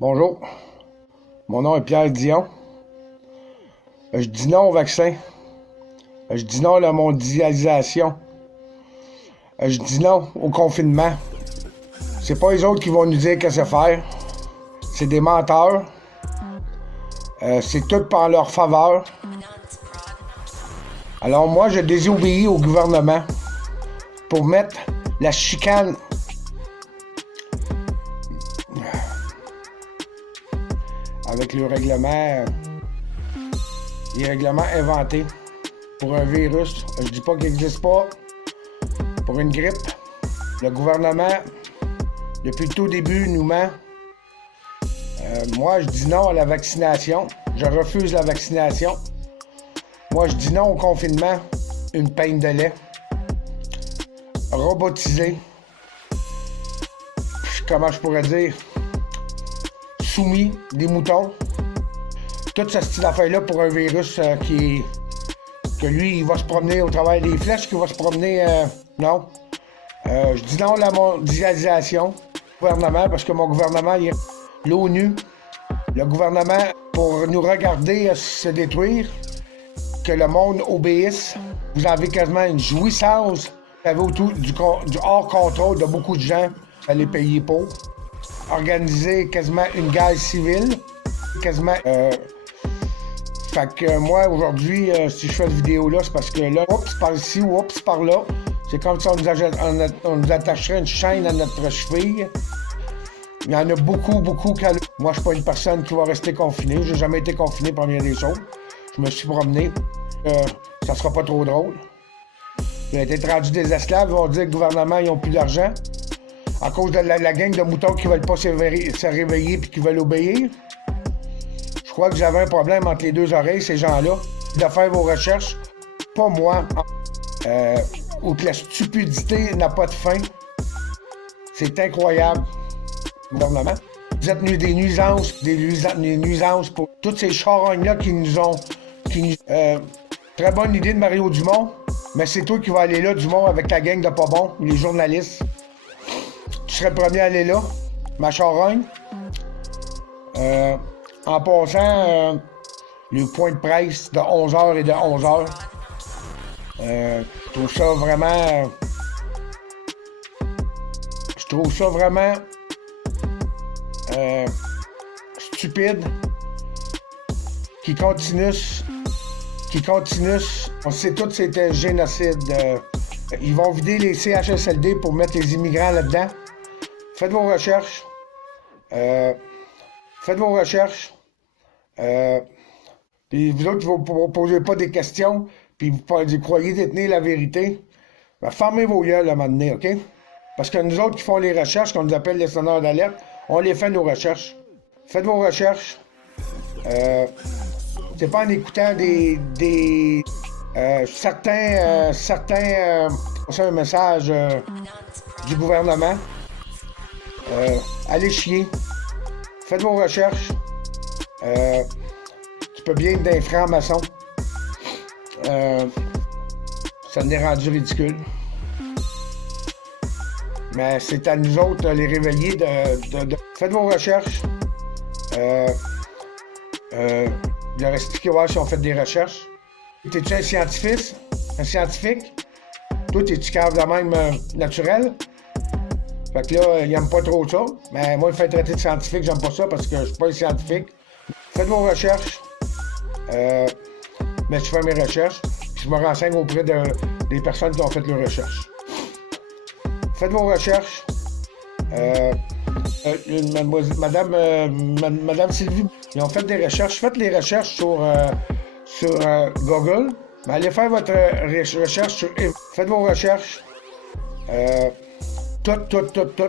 Bonjour, mon nom est Pierre Dion. Je dis non au vaccin. Je dis non à la mondialisation. Je dis non au confinement. C'est pas les autres qui vont nous dire qu'est-ce faire. C'est des menteurs. C'est tout par leur faveur. Alors moi, je désobéis au gouvernement pour mettre la chicane avec les règlements inventés pour un virus. Je dis pas qu'il n'existe pas. Pour une grippe, le gouvernement, depuis le tout début, nous ment. Moi, je dis non à la vaccination. Je refuse la vaccination. Moi, je dis non au confinement. Une peine de lait. Robotisé. Comment je pourrais dire? Soumis, des moutons. Tout ce style d'affaire-là pour un virus que lui, il va se promener au travail des flèches, qu'il va se promener... non. Je dis non à la mondialisation. Gouvernement, parce que mon gouvernement, il est l'ONU. Le gouvernement, pour nous regarder se détruire, que le monde obéisse. Vous avez quasiment une jouissance. Vous avez autour du hors-contrôle de beaucoup de gens à les payer pour. Organiser quasiment une guerre civile. Quasiment... Fait que moi, aujourd'hui, si je fais cette vidéo-là, c'est parce que là, oups, par ici, oups, par là. C'est comme si on nous attacherait une chaîne à notre cheville. Il y en a beaucoup qui... Moi, je suis pas une personne qui va rester confinée. J'ai jamais été confiné, première des choses. Je me suis promené. Ça sera pas trop drôle. J'ai été traduit des esclaves. Ils vont dire que le gouvernement, ils ont plus d'argent. À cause de la gang de moutons qui veulent pas se réveiller et qui veulent obéir. Je crois que j'avais un problème entre les deux oreilles, ces gens-là, de faire vos recherches. Pas moi. Où que la stupidité n'a pas de fin. C'est incroyable. Gouvernement. Vous êtes des nuisances pour toutes ces charognes-là qui nous ont... très bonne idée de Mario Dumont, mais c'est toi qui vas aller là, Dumont, avec la gang de pas bons, les journalistes. Tu serais le premier à aller là, ma charogne. En passant, le point de presse de 11h et de 11h. Je trouve ça vraiment... stupide. Qui continue. On sait tous que c'était génocide. Ils vont vider les CHSLD pour mettre les immigrants là-dedans. Faites vos recherches. Puis vous autres, vous ne posez pas des questions, puis vous croyez détenir la vérité. Ben, fermez vos gueules à un moment donné, OK? Parce que nous autres qui font les recherches, qu'on nous appelle les sonneurs d'alerte, on les fait nos recherches. Faites vos recherches. C'est pas en écoutant certains c'est un message du gouvernement. Allez chier. Faites vos recherches. Tu peux bien être d'un franc-maçon. Ça nous est rendu ridicule. Mais c'est à nous autres de les réveiller Faites vos recherches. Je leur expliquer voir si on fait des recherches. T'es-tu un scientifique? Un scientifique? Toi, t'es-tu cave de même naturel? Fait que là, il aime pas trop ça. Mais moi, il fait traiter de scientifique, j'aime pas ça parce que je suis pas un scientifique. Faites vos recherches. Mais je fais mes recherches. Puis je me renseigne auprès des personnes qui ont fait leurs recherches. Faites vos recherches. Madame Sylvie, ils ont fait des recherches. Faites les recherches sur Google. Mais allez faire votre recherche sur... Faites vos recherches. Tout.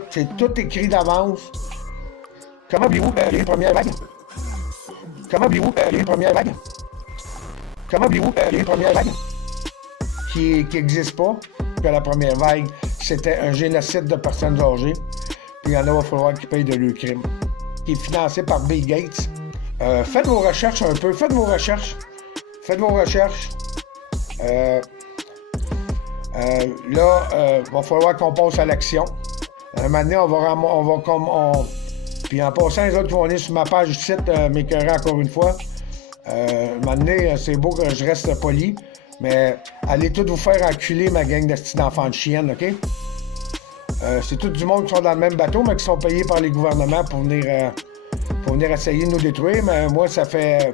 C'est tout écrit d'avance. Comment oubliez-vous les premières vagues? Comment oubliez-vous les premières vagues? Comment oubliez-vous les premières vagues? Qui n'existent pas. Que la première vague, c'était un génocide de personnes âgées. Puis il y en a, il va falloir qu'ils payent de leurs crimes. Qui est financé par Bill Gates. Faites vos recherches un peu. Faites vos recherches. Là, va falloir qu'on passe à l'action. Un moment donné, Puis en passant, les autres qui vont aller sur ma page du site m'écœurer encore une fois. Un moment donné, c'est beau que je reste poli, mais allez tous vous faire enculer ma gang d'enfants de chienne, OK? C'est tout du monde qui sont dans le même bateau, mais qui sont payés par les gouvernements pour venir essayer de nous détruire. Mais moi, ça fait...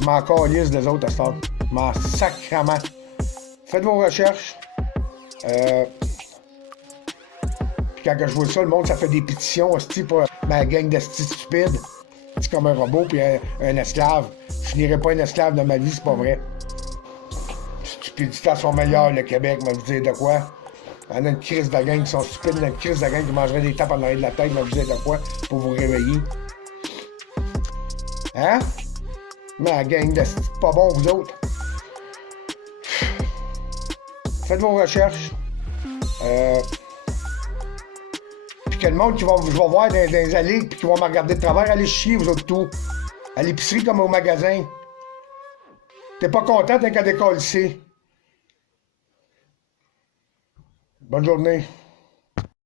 Je m'en calisse des autres à ce temps. Je m'en sacrament. Faites vos recherches. Puis quand je vois ça, le monde, ça fait des pétitions hostie pour ma gang d'hosties stupides. C'est comme un robot puis un esclave. Je finirai pas un esclave de ma vie, c'est pas vrai. Stupidité à son meilleur, le Québec, m'a vous dire de quoi. On a une crise de gang qui sont stupides, une crise de gang qui mangerait des tapes en arrière de la tête, m'a vous dire de quoi pour vous réveiller. Hein? Ma gang de pas bon, vous autres. Faites vos recherches. Puis que le monde qui je vais voir dans les allées puis qui vont me regarder de travers, allez chier, vous autres tout. À l'épicerie comme au magasin. T'es pas content, t'as qu'à décoller. Bonne journée.